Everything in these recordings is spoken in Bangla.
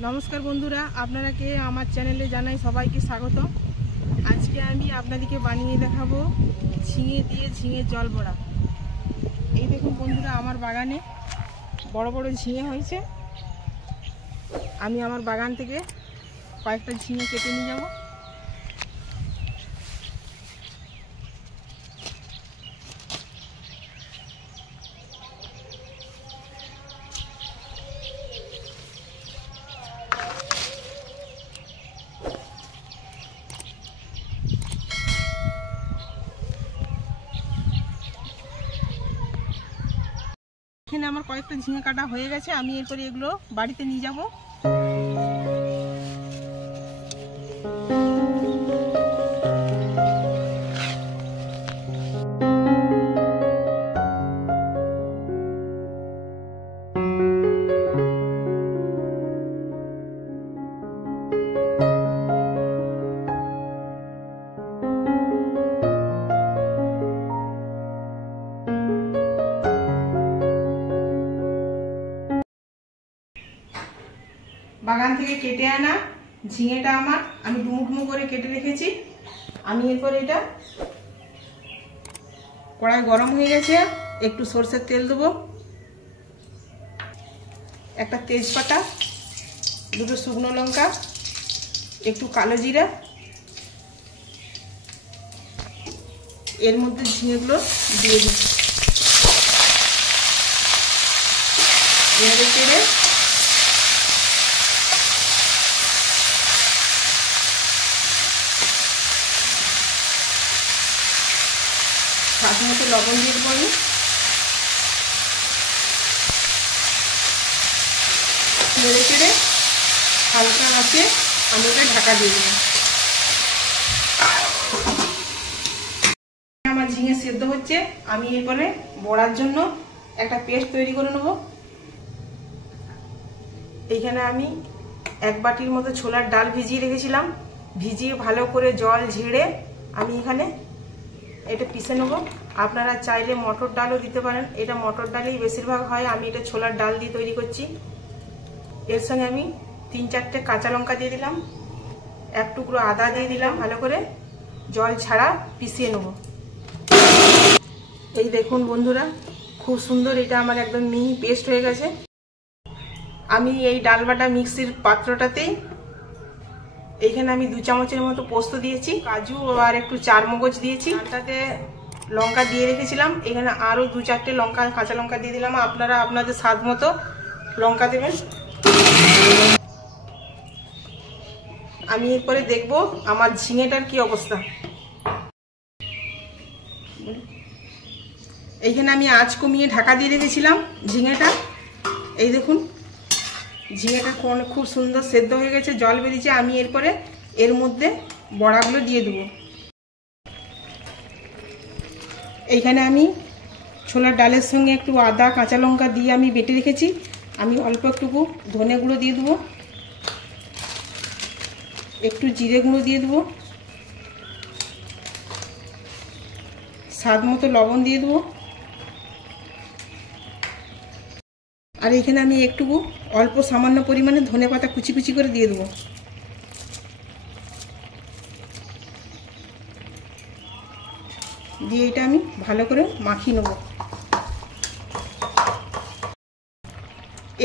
নমস্কার বন্ধুরা, আপনারাকে আমার চ্যানেলে জানাই সবাইকে স্বাগত। আজকে আমি আপনাদেরকে বানিয়ে দেখাবো ঝিঙে দিয়ে ঝিঙের জল বড়া। এই দেখুন বন্ধুরা, আমার বাগানে বড় বড় ঝিঙে হয়েছে। আমি আমার বাগান থেকে কয়েকটা ঝিঙে কেটে নিয়ে যাব। এখানে আমার কয়েকটা ঝিঙে কাটা হয়ে গেছে। আমি এরপরে এগুলো বাড়িতে নিয়ে যাব। বাগান থেকে কেটে আনা ঝিঙেটা আমি ডুমু ডুমু করে কেটে রেখেছি। আমি এরপর এটা কড়াই গরম হয়ে গেছে, একটু সরষের তেল দেবো, একটা তেজপাতা, দুটো শুকনো লঙ্কা, একটু কালো জিরা, এর মধ্যে ঝিঙেগুলো দিয়ে দিই। এভাবে কেটে স্বাদ মতো লবণ দিয়ে দেবো। আমি নেড়ে চেড়ে হালকা আঁচে আমি ওটা ঢাকা দিয়ে দেবো। আমার ঝিঙে সেদ্ধ হচ্ছে। আমি এরপরে বড়ার জন্য একটা পেস্ট তৈরি করে নেব। এইখানে আমি এক বাটির মতো ছোলার ডাল ভিজিয়ে রেখেছিলাম। ভিজিয়ে ভালো করে জল ঝেড়ে আমি এখানে এটা পিষে নেব। আপনারা চাইলে মটর ডালও দিতে পারেন, এটা মটর ডালেই বেশিরভাগ হয়। আমি এটা ছোলার ডাল দিয়ে তৈরি করছি। এর সঙ্গে আমি 3-4টে কাঁচা লঙ্কা দিয়ে দিলাম, এক টুকরো আদা দিয়ে দিলাম। ভালো করে জল ছাড়া পিষিয়ে নেব। এই দেখুন বন্ধুরা, খুব সুন্দর এটা আমার একদম মিহি পেস্ট হয়ে গেছে। আমি এই ডাল বাটা মিক্সির পাত্রটাতেই এইখানে আমি 2 চামচের মতো পোস্ত দিয়েছি, কাজু আর একটু চারমগজ দিয়েছি। তাতে লঙ্কা দিয়ে রেখেছিলাম, এখানে আরও 2-4টে লঙ্কা কাঁচা লঙ্কা দিয়ে দিলাম। আপনারা আপনাদের স্বাদ মতো লঙ্কা দেবেন। আমি এরপরে দেখব আমার ঝিঙেটার কি অবস্থা। এইখানে আমি আঁচ কমিয়ে ঢাকা দিয়ে রেখেছিলাম ঝিঙেটা। এই দেখুন ঝিঙেটা খুব সুন্দর সেদ্ধ হয়ে গেছে, জল বেরিয়েছে। আমি এরপরে এর মধ্যে বড়াগুলো দিয়ে দেবো। এইখানে আমি ছোলার ডালের সঙ্গে একটু আদা কাঁচা লঙ্কা দিয়ে আমি বেটে রেখেছি। আমি অল্প একটুকু ধনে গুঁড়ো দিয়ে দেবো, একটু জিরে গুঁড়ো দিয়ে দেবো, স্বাদ মতো লবণ দিয়ে দেবো। আর এখানে আমি একটুকু অল্প সামান্য পরিমাণে ধনে পাতা কুচি কুচি করে দিয়ে দেবো। দিয়ে এটা আমি ভালো করে মাখিয়ে নেব।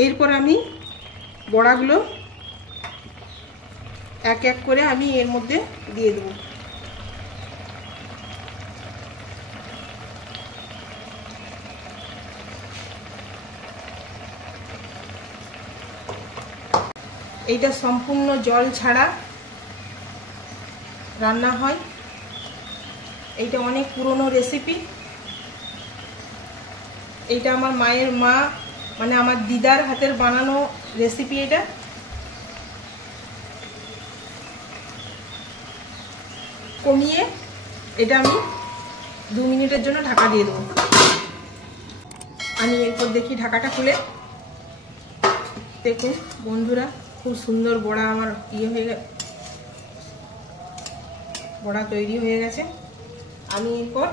এরপর আমি বড়াগুলো এক এক করে আমি এর মধ্যে দিয়ে দেবো। এইটা সম্পূর্ণ জল ছাড়া রান্না হয়। এইটা অনেক পুরনো রেসিপি। এইটা আমার মায়ের মা মানে আমার দিদার হাতের বানানো রেসিপি। এটা কমিয়ে এটা আমি 2 মিনিটের জন্য ঢাকা দিয়ে দেবো। আমি এরপর দেখি ঢাকাটা খুলে। দেখুন বন্ধুরা, খুব সুন্দর বড়া আমার বড়া তৈরি হয়ে গেছে। আমি এরপর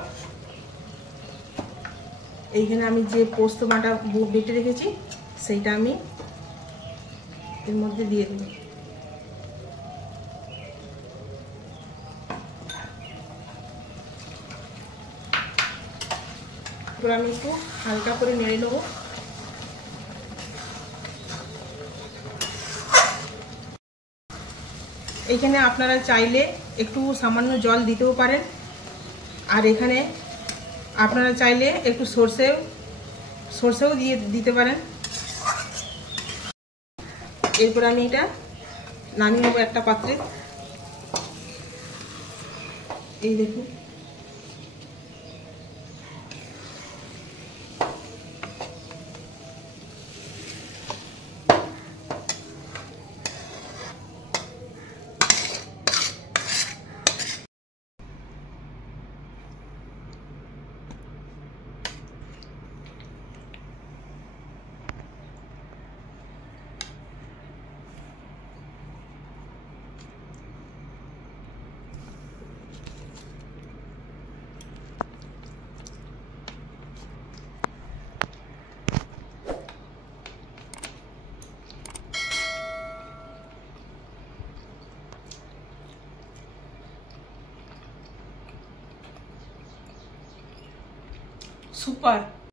এইখানে আমি যে পোস্ত বাটা বেটে রেখেছি সেইটা আমি এর মধ্যে দিয়ে দেব। এবার আমি একটু হালকা করে নেড়ে নেবো। এইখানে আপনারা চাইলে একটু সামান্য জল দিতেও পারেন, আর এখানে আপনারা চাইলে একটু সর্ষেও দিতে পারেন। এরপর আমি এটা নামিয়ে নেবো একটা পাত্রে। এই দেখুন, সুপার।